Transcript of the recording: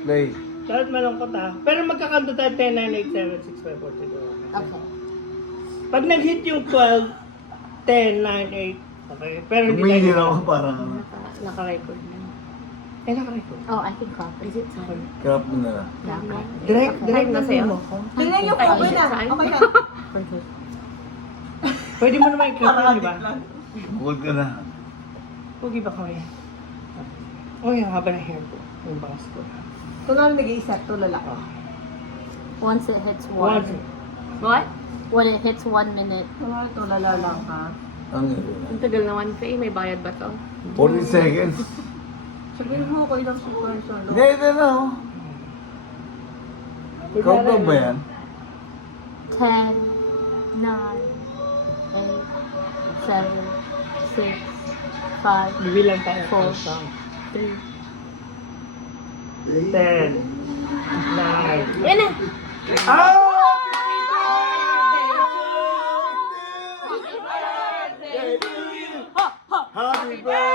Play. Kahit malungkot Pero magkakanto tayo 10, 9, 8, 7, 6, 5, 4, 3, 2, 1. Okay. Pag nag-hit yung 12, 10, 9, 8. Okay. Pero hindi Tumingin tayo. ako parang Naka-record na. Naka-record. Oh, I think copy. Is it saan? crap mo na lang. Direct Time na sa'yo? mo. Tingnan niyo po, okay na. Okay na. Okay. Pwede mo naman i-cut yun, di ba? Bukod ka na. Huwag ba kami? Oh, yung haba ng hair ko. Yung bangs ko. Ito na nag-iisa, tulala ko. Once it hits One. What? when it hits 1 minute. Tulala lang ha. Ang Ang tagal naman pa may bayad ba to? 40 seconds. Sabihin mo ko ilang super solo. Hindi, ito na oh. Countdown ba yan? 10, 9, 8, 7, 6, 5, Bibilang tayo. Four. 3, 3. 10, 9. Yan na! Oh! Happy birthday